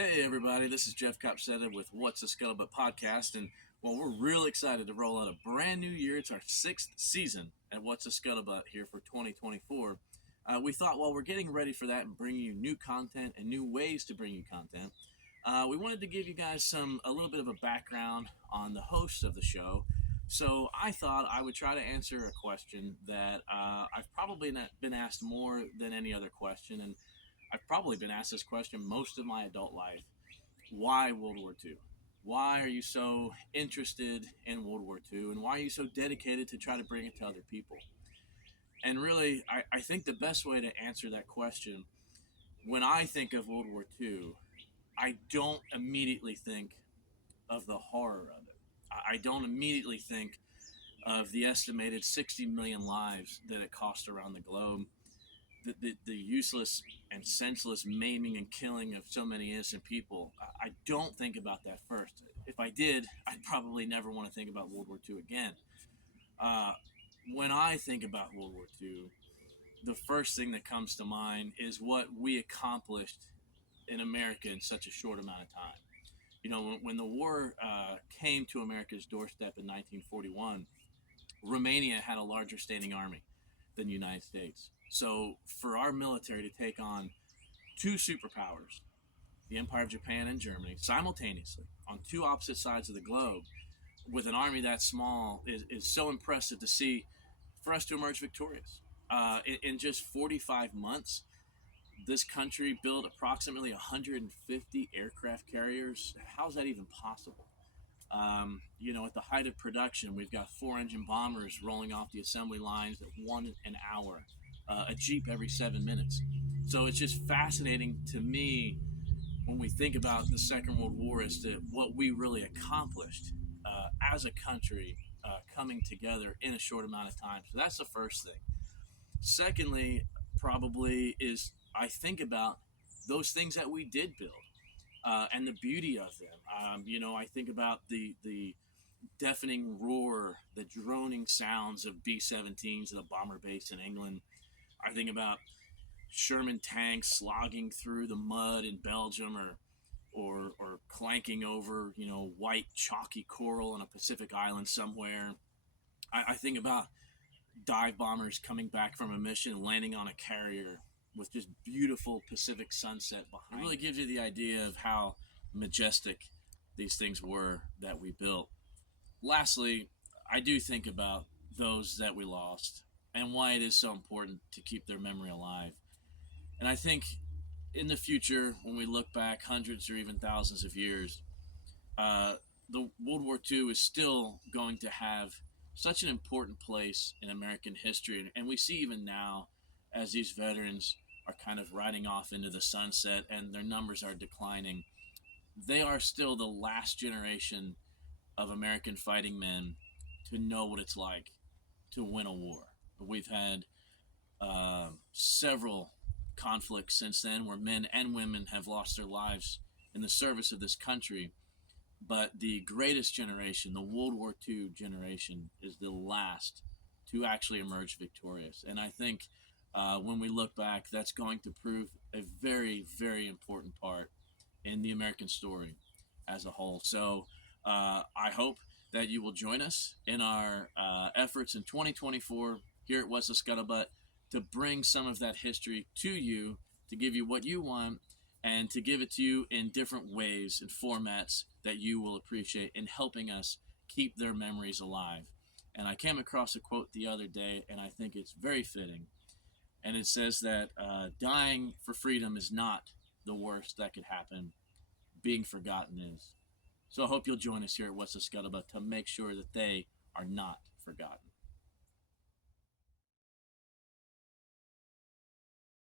Hey everybody, this is Jeff Copsetta with What's a Scuttlebutt podcast, and we're real excited to roll out a brand new year. It's our sixth season at What's a Scuttlebutt here for 2024. We thought while we're getting ready for that and bringing you new content and new ways to bring you content, we wanted to give you guys a little bit of a background on the hosts of the show. So I thought I would try to answer a question that I've probably been asked more than any other question, and I've probably been asked this question most of my adult life. Why World War II? Why are you so interested in World War II? And why are you so dedicated to try to bring it to other people? And really, I think the best way to answer that question, when I think of World War II, I don't immediately think of the horror of it. I don't immediately think of the estimated 60 million lives that it cost around the globe, the useless and senseless maiming and killing of so many innocent people. I don't think about that first. If I did, I'd probably never want to think about World War II again. Uh, when I think about World War II, the first thing that comes to mind is what we accomplished in America in such a short amount of time. You know, when the war came to America's doorstep in 1941, Romania had a larger standing army than the United States. So for our military to take on two superpowers, the Empire of Japan and Germany, simultaneously on two opposite sides of the globe, with an army that small, is so impressive to see for us to emerge victorious. In just 45 months, this country built approximately 150 aircraft carriers. How's that even possible? At the height of production, we've got four-engine bombers rolling off the assembly lines at 1 an hour, a Jeep every 7 minutes. So it's just fascinating to me when we think about the Second World War as to what we really accomplished as a country coming together in a short amount of time. So that's the first thing. Secondly, probably is I think about those things that we did build and the beauty of them. I think about the deafening roar, the droning sounds of B-17s at a bomber base in England. I think about Sherman tanks slogging through the mud in Belgium, or clanking over white chalky coral on a Pacific island somewhere. I think about dive bombers coming back from a mission, landing on a carrier with just beautiful Pacific sunset behind. It really gives you the idea of how majestic these things were that we built. Lastly, I do think about those that we lost and why it is so important to keep their memory alive. And I think in the future, when we look back hundreds or even thousands of years, the World War II is still going to have such an important place in American history. And we see even now, as these veterans are kind of riding off into the sunset and their numbers are declining, they are still the last generation of American fighting men to know what it's like to win a war. We've had several conflicts since then where men and women have lost their lives in the service of this country. But the greatest generation, the World War II generation, is the last to actually emerge victorious. And I think when we look back, that's going to prove a very, very important part in the American story as a whole. So I hope that you will join us in our efforts in 2024 here at What's a Scuttlebutt to bring some of that history to you, to give you what you want, and to give it to you in different ways and formats that you will appreciate in helping us keep their memories alive. And I came across a quote the other day, and I think it's very fitting. And it says that dying for freedom is not the worst that could happen. Being forgotten is. So I hope you'll join us here at What's a Scuttlebutt to make sure that they are not forgotten.